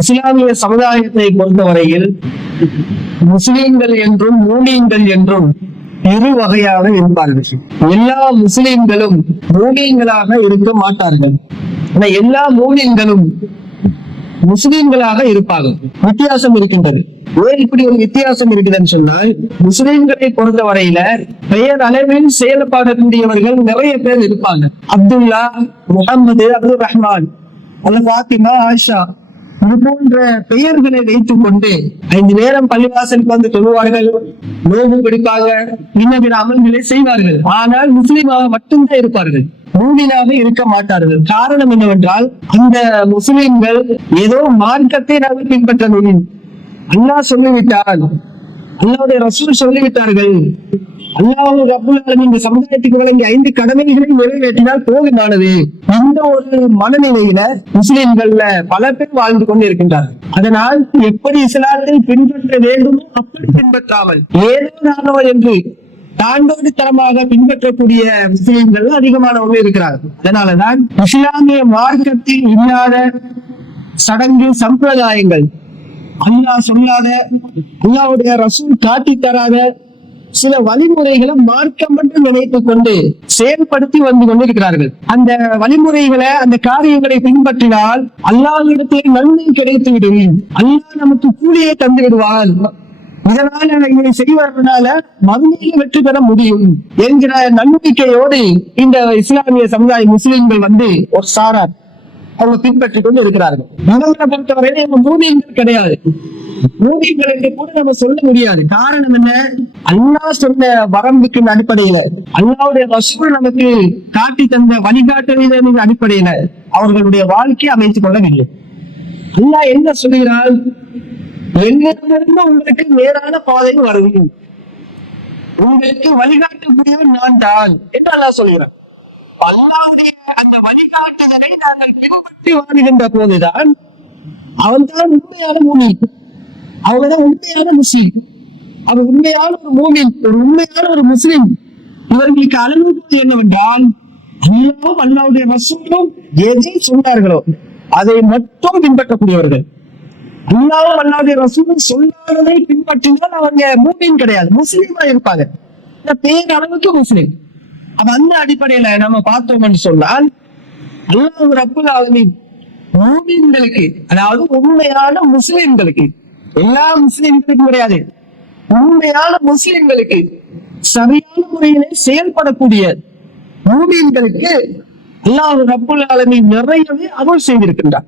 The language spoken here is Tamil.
இஸ்லாமிய சமுதாயத்தை பொறுத்தவரையில் முஸ்லிம்கள் என்றும் மூனியங்கள் என்றும் இரு வகையாக இருப்பார்கள் எல்லா முஸ்லிம்களும் மூலியங்களாக இருக்க மாட்டார்கள். ஆனா எல்லா மூனியங்களும் முஸ்லிம்களாக இருப்பார்கள். வித்தியாசம் இருக்கின்றது. ஏன் இப்படி ஒரு வித்தியாசம் இருக்குதுன்னு சொன்னால் முஸ்லிம்களை பொறுத்தவரையில பெயர் அளவில் செயல்பாடக்கூடியவர்கள் நிறைய பேர் இருப்பாங்க. அப்துல்லா முகமது அப்துல் ரஹ்மான் அல்ல பாத்திமா ஆயிஷா இது போன்ற பெயர்களை வைத்துக் கொண்டு ஐந்து நேரம் பள்ளிவாசலுக்கு வந்து தொழுவார்கள் நோவு பிடிப்பாக இன்ன பிற அமல்களை செய்வார்கள். ஆனால் முஸ்லீமாக மட்டும்தான் இருப்பார்கள். மூமினாக இருக்க மாட்டார்கள். காரணம் என்னவென்றால் அந்த முஸ்லிம்கள் ஏதோ மார்க்கத்தை நாங்கள் பின்பற்ற முடியும். அல்லாஹ் சொல்லிவிட்டார் அல்லாவுடைய ரசூல் சொல்லிவிட்டார்கள். அல்லாஹ் ரப்புல் இந்த சமுதாயத்துக்கு வழங்கிய ஐந்து கடமைகளை நிறைவேற்றினால் போதுமானது. இந்த ஒரு மனநிலையில முஸ்லிம்கள்ல பல பேர் வாழ்ந்து கொண்டு இருக்கின்றார்கள் அதனால் எப்படி இஸ்லாத்தை பின்பற்ற வேண்டுமோ அப்படி பின்பற்றாமல் ஏதோ என்று தாண்டோடு தரமாக பின்பற்றக்கூடிய முஸ்லிம்கள் அதிகமானவங்க இருக்கிறார்கள். அதனாலதான் இஸ்லாமிய மார்க்கத்தில் இல்லாத சடங்கு சம்பிரதாயங்கள் அல்லாஹ் சொல்லாத அல்லாவுடைய ரசூல் காட்டி தராத சில வழிமுறைகளை மார்க்கம் என்று நினைத்துக் கொண்டு செயல்படுத்தி வந்து கொண்டிருக்கிறார்கள். அந்த வழிமுறைகளை அந்த காரியங்களை பின்பற்றினால் அல்லாவிடத்தில் நன்மை கிடைத்து விடும் அல்லாஹ் நமக்கு கூலியை தந்து விடுவான். இதனால இதை செய்வதனால மதுமையில் வெற்றி பெற முடியும் என்கிற நம்பிக்கையோடு இந்த இஸ்லாமிய சமுதாய முஸ்லிம்கள் வந்து ஒரு சாரார் அவங்க பின்பற்றி கொண்டு இருக்கிறார்கள். மனவரை பொறுத்தவரை நம்ம மூலியங்கள் கிடையாது. மூலியங்கள் என்று கூட நம்ம சொல்ல முடியாது. காரணம் என்ன? அல்லாஹ் சொன்ன வரம்புக்கு அடிப்படையில அல்லாவுடைய ரசூல் நமக்கு காட்டி தந்த வழிகாட்டலின் அடிப்படையில அவர்களுடைய வாழ்க்கையை அமைத்துக் கொள்ளவில்லை. அல்லாஹ் என்ன சொல்கிறார்? என்னிடமிருந்து உங்களுக்கு நேரான பாதை வருவேன் உங்களுக்கு வழிகாட்டக்கூடியவன் நான் தான் என்று அல்லாஹ் சொல்கிறான். அல்லாவுடைய அந்த வழிகாட்டுதலை நாங்கள் பின்பற்றி வாழ்கின்ற போதுதான் அவன் தான் உண்மையான மூலிகை அவங்கதான் உண்மையான முஸ்லீம். அவன் உண்மையான ஒரு மூமின் ஒரு உண்மையான ஒரு முஸ்லிம். இவர்களுக்கு அளவுக்கு என்னவென்றால் அல்லாவும் அல்லாவுடைய ரசூலும் எதை சொன்னார்களோ அதை மட்டும் பின்பற்றக்கூடியவர்கள். அல்லாவும் அல்லாவுடைய ரசூலும் சொல்லாததை பின்பற்றினால் அவங்க மூமின் கிடையாது முஸ்லீமா இருப்பாங்க. இந்த பேர் அளவுக்கு முஸ்லீம். அப்ப அந்த அடிப்படையில நம்ம பார்த்தோம்னு சொன்னால் அல்லாஹ் ரப்புல் ஆலமீன் மூமின்களுக்கு அதாவது உண்மையான முஸ்லிம்களுக்கு எல்லா முஸ்லிம்களுக்கும் கிடையாது. உண்மையான முஸ்லிம்களுக்கு சரியான முறையிலே செயல்படக்கூடிய மூமியன்களுக்கு அல்லாஹ் ரப்புல் ஆலமி நிறையவே அமல் செய்திருக்கின்றார்.